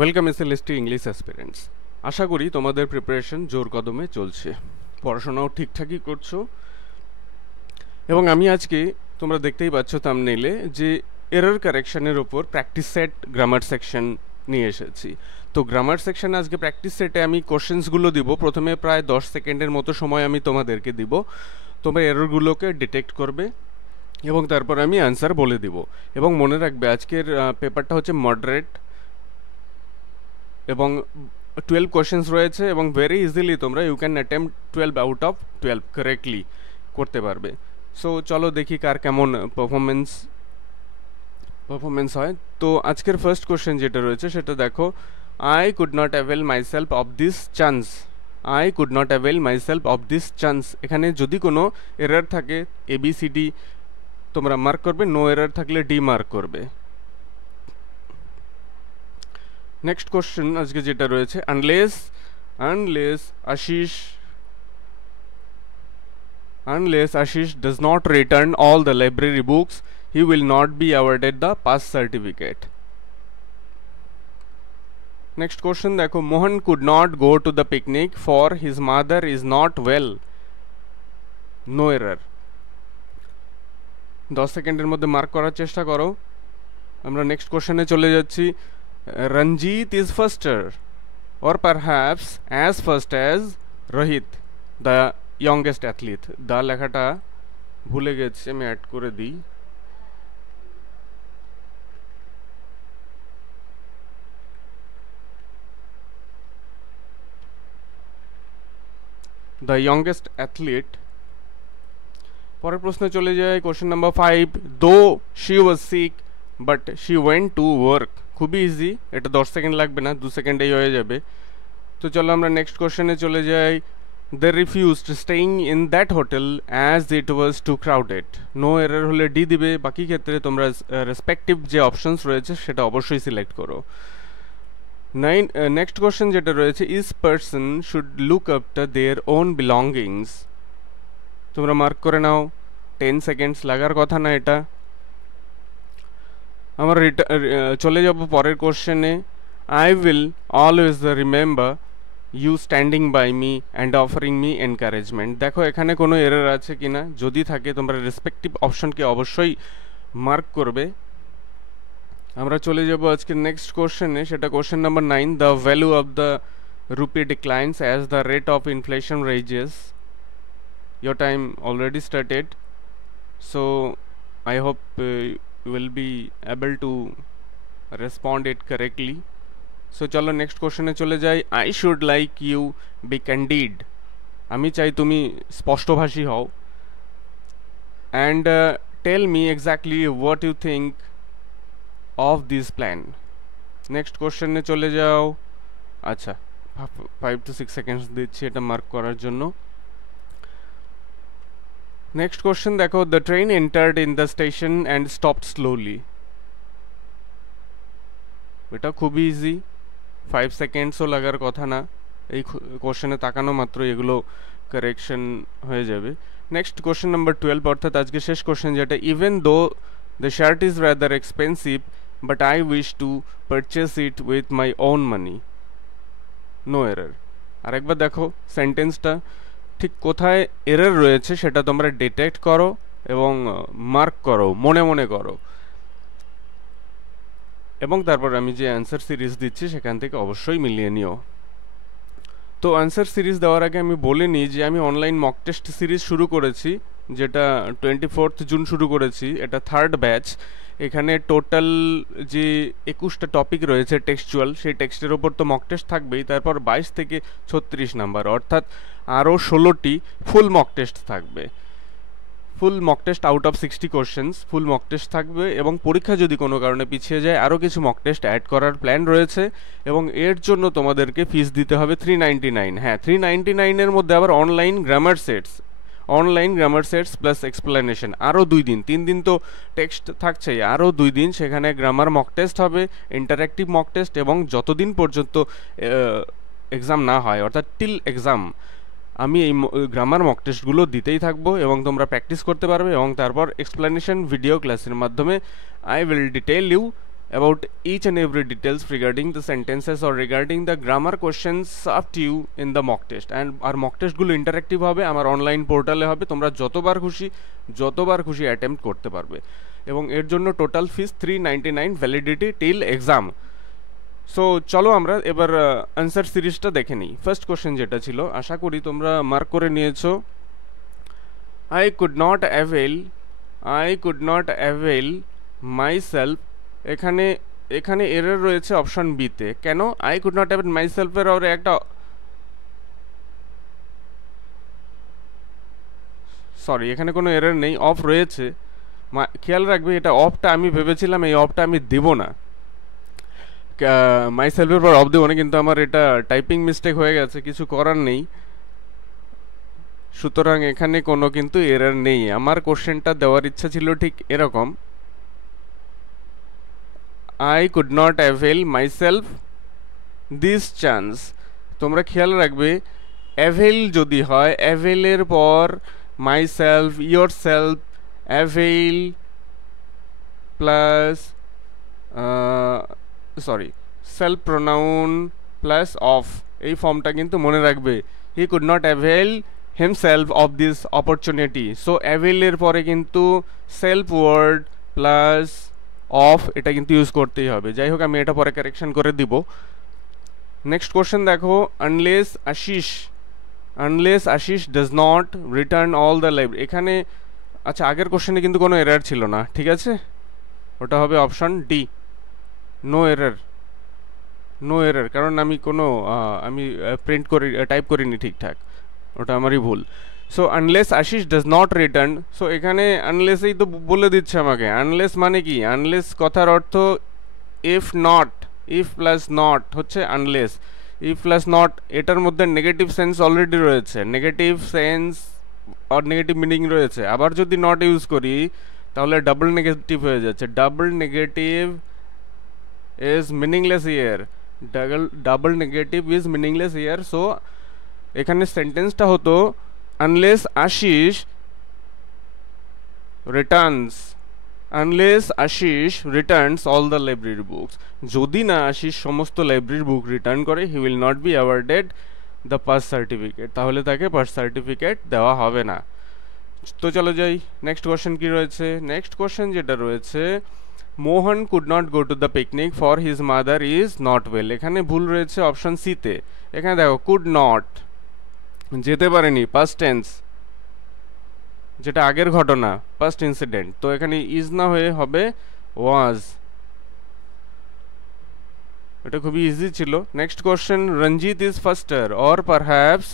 Welcome SLST English aspirants. আশা করি তোমাদের প্রিপারেশন জোর কদমে চলছে, পড়াশোনাও ঠিকঠাকই করছো। এবং আমি আজকে তোমরা দেখতেই পাচ্ছ থাম্বনেইলে যে এরর কারেকশনের ওপর প্র্যাকটিস সেট গ্রামার সেকশন নিয়ে এসেছি। তো গ্রামার সেকশনে আজকে প্র্যাকটিস সেটে আমি কোশ্চেন্সগুলো দিব। প্রথমে প্রায় 10 সেকেন্ডের মতো সময় আমি তোমাদেরকে দিব, তোমরা এররগুলোকে ডিটেক্ট করবে এবং তারপর আমি অ্যান্সার বলে দিব। এবং মনে রাখবে আজকের পেপারটা হচ্ছে মডারেট এবং 12 কোশ্চেন্স রয়েছে এবং ভেরি ইজিলি তোমরা you can attempt 12 out of 12 correctly করতে পারবে। সো চলো দেখি কার কেমন পারফরমেন্স হয়। তো আজকের ফার্স্ট কোশ্চেন যেটা রয়েছে সেটা দেখো, I could not avail myself of this chance. I could not avail myself of this chance, এখানে যদি কোনো এরর থাকে ABCD তোমরা মার্ক করবে, নো এরর থাকলে ডি মার্ক করবে। নেক্সট কোশ্চেন আজকে যেটা রয়েছে, unless Ashish does not return all the library books, he will not be awarded the pass certificate. Next question দেখো, Mohan could not go to the picnic for his mother is not well. No error. 10 সেকেন্ডের মধ্যে mark করার চেষ্টা করো। আমরা next কোশ্চেনে চলে যাচ্ছি, Ranjit is faster or perhaps as fast as Rohit, the youngest athlete. দা লেখাটা ভুলে গেছি, আমি অ্যাড করে দিই। The youngest athlete. পরের প্রশ্নে চলে যায়, question number 5, though she was sick but she went to work. খুবই ইজি, এটা 10 সেকেন্ড লাগবে না, 2 সেকেন্ডেই হয়ে যাবে। তো চলো আমরা নেক্সট কোশ্চেনে চলে যাই, they refused staying in that hotel as it was too crowded. No error হলে ডি দিবে, বাকি ক্ষেত্রে তোমরা রেসপেক্টিভ যে অপশনস রয়েছে সেটা অবশ্যই সিলেক্ট করো। নেক্সট কোশ্চেন যেটা রয়েছে, is person should look after their own belongings. তোমরা মার্ক করে নাও, 10 সেকেন্ডস লাগার কথা না এটা। আমরা চলে যাব পরের কোশ্চেনে, I will always remember you standing by me and offering me encouragement. দেখো এখানে কোনো এরর আছে কিনা, যদি থাকে তোমরা রেসপেক্টিভ অপশনকে অবশ্যই মার্ক করবে। আমরা চলে যাব আজকে নেক্সট কোশ্চেনে, সেটা question number 9, the value of the rupee declines as the rate of inflation rises. Your time already started, so I hope you will be able to respond it correctly. So চলো next কোশ্চেনে চলে যাই, I should like you be candid. আমি চাই তুমি স্পষ্টভাষী হও, and tell me exactly what you think of this plan. Next কোশ্চেনে চলে যাও। আচ্ছা 5 to 6 সেকেন্ডস দিচ্ছি এটা মার্ক করার জন্য। নেক্সট কোশ্চেন দেখো, the train entered in the station and stopped slowly. এটা খুবই ইজি, 5 সেকেন্ডসও লাগার কথা না, এই কোশ্চেনে তাকানো মাত্র এগুলো কারেকশন হয়ে যাবে। নেক্সট কোশ্চেন নাম্বার 12, অর্থাৎ আজকে শেষ কোশ্চেন যেটা, even though the shirt is rather expensive but I wish to purchase it with my own money. No error. আরেকবার দেখো সেন্টেন্সটা ঠিক কোথায় এরর রয়েছে সেটা তোমরা ডিটেক্ট করো এবং মার্ক করো, মনে মনে করো, এবং তারপর আমি যে অ্যান্সার সিরিজ দিচ্ছি সেখান থেকে অবশ্যই মিলিয়ে নিও। তো অ্যান্সার সিরিজ দেওয়ার আগে আমি বলে নিই যে আমি অনলাইন মক টেস্ট সিরিজ শুরু করেছি, যেটা 24 জুন শুরু করেছি, এটা 3rd ব্যাচ। এখানে টোটাল যে 21টা টপিক রয়েছে টেক্সচুয়াল, সেই টেক্সটের ওপর তো মক টেস্ট থাকবেই, তারপর 22 থেকে 36 নাম্বার, অর্থাৎ আরও 16টি ফুল মক টেস্ট থাকবে। Full mock test out of 60 questions full mock test থাকবে, এবং পরীক্ষা যদি কোনো কারণে পিছিয়ে যায় আরও কিছু মক টেস্ট অ্যাড করার প্ল্যান রয়েছে, এবং এর জন্য তোমাদেরকে ফিস দিতে হবে 399। হ্যাঁ, 399-এর মধ্যে আবার online grammar sets plus explanation, আরও 2 দিন, 3 দিন তো টেক্সট থাকছেই, আরও 2 দিন সেখানে গ্রামার মক টেস্ট হবে, ইন্টারঅ্যাক্টিভ মক টেস্ট, এবং যতদিন পর্যন্ত এক্সাম না হয় অর্থাৎ টিল এক্সাম আমি এই গ্রামার মক টেস্টগুলো দিতেই থাকবো এবং তোমরা প্র্যাকটিস করতে পারবে, এবং তারপর এক্সপ্লেনেশন ভিডিও ক্লাসের মাধ্যমে I will detail you about each and every details regarding the sentences or regarding the grammar questions up to you in the mock test. And our mock test গুলো interactive হবে, আমার online পোর্টালে হবে, তোমরা যতবার খুশি অ্যাটেম্প্ট করতে পারবে। এবং এর জন্য total fees 399, validity till exam. So চলো আমরা এবার আনসার সিরিজটা দেখে নিই। ফার্স্ট কোশ্চেন যেটা ছিল, আশা করি তোমরা মার্ক করে নিয়েছো। I could not avail myself, এখানে এরর রয়েছে অপশন বি তে। কেন I could not avail myself এর আর একটা সরি এখানে কোনো এরর নেই, অফ রয়েছে। খেয়াল রাখবে এটা অফটা আমি ভেবেছিলাম এই অফটা আমি দেব না, মাইসেলফের পর অফ দেবো না, কিন্তু আমার এটা টাইপিং মিস্টেক হয়ে গেছে, কিছু করার নেই। সুতরাং এখানে কোনো কিন্তু এরর নেই। আমার কোশ্চেনটা দেওয়ার ইচ্ছা ছিল ঠিক এরকম, I could not avail myself this chance। তোমরা খেয়াল রাখবে avail যদি হয়, avail এর পর myself, yourself, avail plus self pronoun plus of, এই ফর্মটা কিন্তু মনে রাখবে। he could not avail himself of this opportunity, so avail এর পরে কিন্তু self word plus অফ এটা কিন্তু ইউজ করতেই হবে। যাই হোক আমি এটা পরে কারেকশন করে দিব। নেক্সট কোশ্চেন দেখো, unless Ashish does not return all the library. এখানে আচ্ছা আগের কোশ্চেনে কিন্তু কোনো এরর ছিল না, ঠিক আছে, ওটা হবে অপশন ডি, নো এরর, কারণ আমি টাইপ করিনি ঠিকঠাক, ওটা আমারই ভুল। So unless Ashish does not return, so এখানে আনলেসেই তো বলে দিচ্ছে আমাকে। আনলেস মানে কি, আনলেস কথার অর্থ ইফ প্লাস নট হচ্ছে আনলেস। ইফ প্লাস নট এটার মধ্যে নেগেটিভ সেন্স অলরেডি রয়েছে, নেগেটিভ সেন্স আর নেগেটিভ মিনিং রয়েছে। আবার যদি নট ইউজ করি তাহলে ডাবল নেগেটিভ হয়ে যাচ্ছে। Double negative is meaningless here, double negative is meaningless here. So এখানে সেন্টেন্সটা হতো unless Ashish returns all the library books, যদি না আশিস সমস্ত লাইব্রেরির বুক রিটার্ন করে, he will not be awarded the pass certificate, তাহলে তাকে পাস সার্টিফিকেট দেওয়া হবে না। তো চলো যাই নেক্সট কোশ্চেন কি রয়েছে। নেক্সট কোশ্চেন যেটা রয়েছে, Mohan could not go to the picnic for his mother is not well. এখানে ভুল রয়েছে অপশন সি তে। এখানে দেখো কুড নট, যেতে পারেনি, পাস্ট টেন্স, যেটা আগের ঘটনা, পাস্ট ইনসিডেন্ট। তো এখানে ইজ না হয়ে হবে ওয়াজ, এটা খুবই ইজি ছিল। Next question, Ranjit is ফাস্টার or perhaps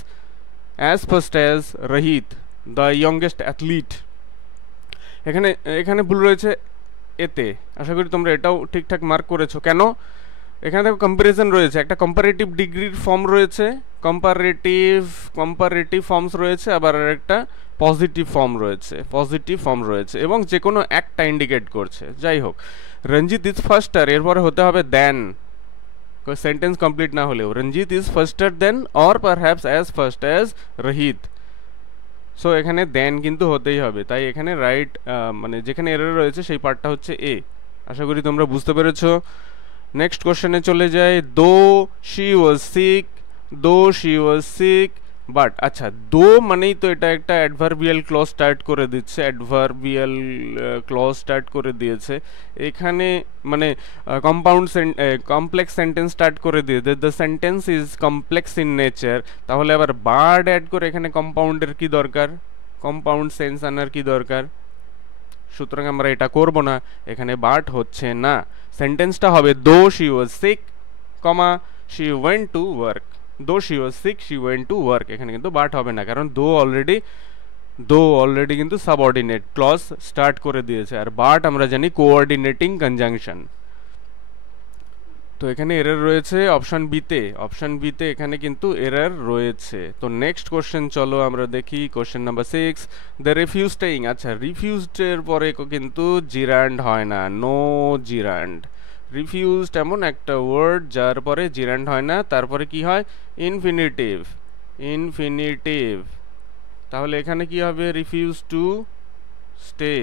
as fast as রহিত দ্য ইয়ংগেস্ট অ্যাথলিট। এখানে ভুল রয়েছে এতে, আশা করি তোমরা এটাও ঠিকঠাক মার্ক করেছো। কেন, এখানে দেখো কম্পারিজন রয়েছে, একটা কম্পারেটিভ ডিগ্রির ফর্ম রয়েছে, কম্পারেটিভ ফর্মস রয়েছে, আবার একটা পজিটিভ ফর্ম রয়েছে, এবং যে কোনো একটা ইন্ডিকেট করছে। যাই হোক, রঞ্জিত ইজ ফাস্টার এরপরে হতে হবে দেন, সেন্টেন্স কমপ্লিট না হলেও Ranjit is faster than or perhaps as fast as Rohit. So এখানে দেন কিন্তু হতেই হবে, তাই এখানে রাইট মানে যেখানে এরর রয়েছে সেই পার্টটা হচ্ছে এ। আশা করি তোমরা বুঝতে পেরেছো। নেক্সট কোশ্চেনে চলে যায়, দো শি ওয়াজ সিক বাট। আচ্ছা, দো মানেই তো এটা একটা অ্যাডভার্বিয়াল ক্লজ স্টার্ট করে দিয়েছে। এখানে মানে কমপ্লেক্স সেন্টেন্স স্টার্ট করে দিয়েছে, the sentence is complex in nature. তাহলে আবার বার্ড অ্যাড করে এখানে কম্পাউন্ডের কি দরকার, কম্পাউন্ড সেন্স আনার কি দরকার? সুতরাং আমরা এটা করব না, এখানে বাট হচ্ছে না। সেন্টেন্সটা হবে though she was sick, comma she went to work. Though she was sick she went to work, এখানে কিন্তু বাট হবে না, কারণ দো অলরেডি কিন্তু সাবঅর্ডিনেট ক্লজ স্টার্ট করে দিয়েছে, আর বাট আমরা জানি কোঅর্ডিনেটিং কনজাংশন। তো এখানে এরর রয়েছে অপশন বিতে এখানে কিন্তু এরর রয়েছে। তো নেক্সট কোশ্চেন চলো আমরা দেখি, question number 6, the refuse staying. আচ্ছা, রিফিউজড এর পরে কিন্তু জিরান্ড হয় না, নো জিরান্ড। রিফিউজড এমন একটা ওয়ার্ড যার পরে জিরান্ড হয় না, তারপরে কি হয়, ইনফিনিটিভ। তাহলে এখানে কি হবে, রিফিউজ টু স্টে।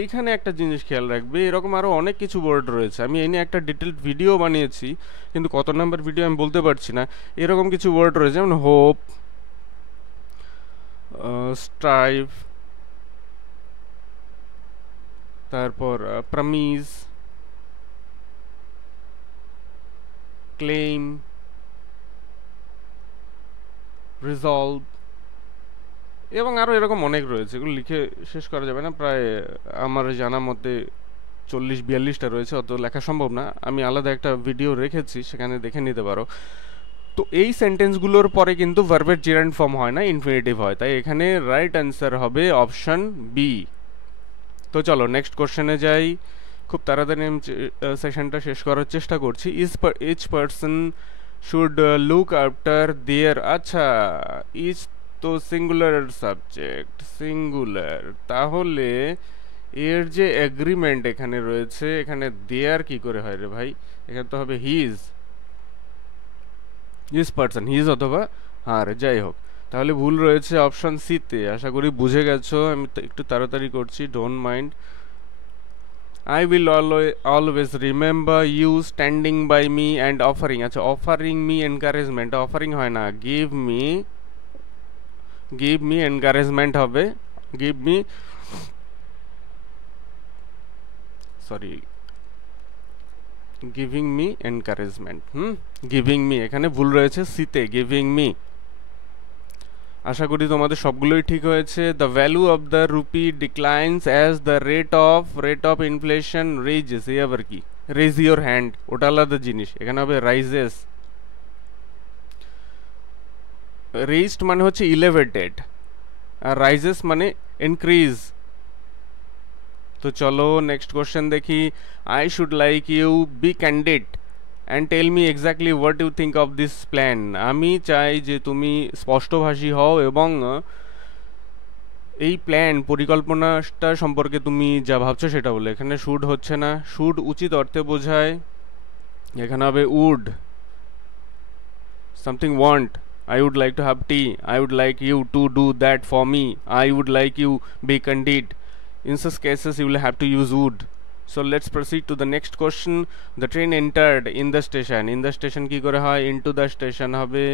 এইখানে একটা জিনিস খেয়াল রাখবে, এরকম আরও অনেক কিছু ওয়ার্ড রয়েছে, আমি এই নিয়ে একটা ডিটেলড ভিডিও বানিয়েছি, কিন্তু কত নাম্বার ভিডিও আমি বলতে পারছি না। এরকম কিছু ওয়ার্ড রয়েছে যেমন হোপ, স্ট্রাইভ, তারপর প্রমিস, ক্লেম, রিজলভ, এবং আরও এরকম অনেক রয়েছে, এগুলো লিখে শেষ করা যাবে না, প্রায় আমার জানা মতে 40-42টা রয়েছে, অত লেখা সম্ভব না, আমি আলাদা একটা ভিডিও রেখেছি, সেখানে দেখে নিতে পারো। তো এই সেন্টেন্সগুলোর পরে কিন্তু ভার্বের জিরান্ড ফর্ম হয় না, ইনফিনিটিভ হয়, তাই এখানে রাইট অ্যান্সার হবে অপশন বি। তো চলো নেক্সট কোশ্চেনে যাই, খুব তাড়াতাড়ি আমি সেশনটা শেষ করার চেষ্টা করছি। Each person should look after there, আচ্ছা ইচ তো সিঙ্গুলার সাবজেক্ট, সিঙ্গুলার, তাহলে এর যে এগ্রিমেন্ট এখানে রয়েছে, এখানে দেয়ার কি করে হয় রে ভাই, এখানে তো হবে হিজ, হিজ পার্সন, হিজ অথবা হার, যাই হোক, তাহলে ভুল রয়েছে অপশন সিতে। আশা করি বুঝে গেছো, আমি একটু তাড়াতাড়ি করছি, don't mind. I will always remember you standing by me and offering, আচ্ছা offering me encouragement, offering হয় না, give me encouragement হবে, give me, sorry, giving me encouragement, giving me এখানে ভুল রয়েছে সিতে, giving me। আশা করি তোমাদের সবগুলোই ঠিক হয়েছে। The value of the rupee declines as the rate of inflation raises, এই আবার কি, রেজ ইওর হ্যান্ড, ওটা আলাদা জিনিস, এখানে হবে রাইজেস। রেজড মানে হচ্ছে ইলেভেটেড, আর রাইজেস মানে ইনক্রিজ। তো চলো নেক্সট কোশ্চেন দেখি। I should like you be candid and tell me exactly what you think of this plan, আমি চাই যে তুমি স্পষ্টভাষী হও এবং এই প্ল্যান পরিকল্পনাটা সম্পর্কে তুমি যা ভাবছো সেটা বলে। এখানে শুড হচ্ছে না, শুড উচিত অর্থে বোঝায়, এখানে হবে would, something want, I would like to have tea, I would like you to do that for me, I would like you be candid. In such cases you will have to use would. So let's proceed to the next question. The train entered in the station, in the station কি করে হয়, into the station হবে,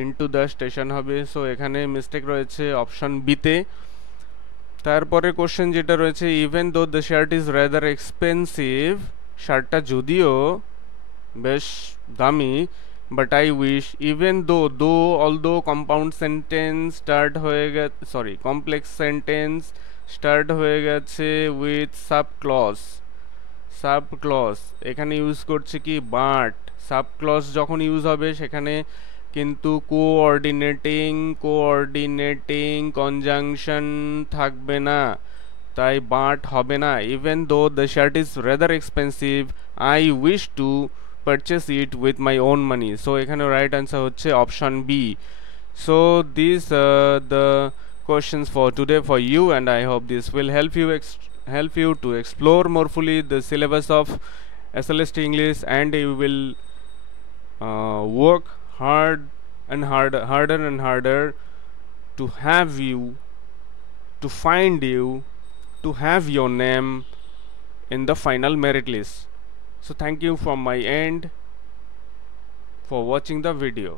into the station হবে, so এখানে mistake রয়েছে option বিতে। তারপরে question যেটা রয়েছে, even though the shirt is rather expensive, শার্টটা যদিও বেশ দামি, but I wish, even though although compound sentence start হয়ে গেছে, সরি কমপ্লেক্স সেন্টেন্স স্টার্ট হয়ে গেছে উইথ সাব ক্লজ, এখানে ইউজ করছে কি বাট, সাব ক্লজ যখন ইউজ হবে সেখানে কিন্তু কোঅর্ডিনেটিং কনজাংশন থাকবে না, তাই বাট হবে না। Even though the shirt is rather expensive I wish to purchase it with my own money, so এখানে রাইট অ্যান্সার হচ্ছে option B. so these the questions for today for you, and I hope this will help you to explore more fully the syllabus of SLST English, and you will work harder and harder to have you, to find you, to have your name in the final merit list. So thank you from my end for watching the video.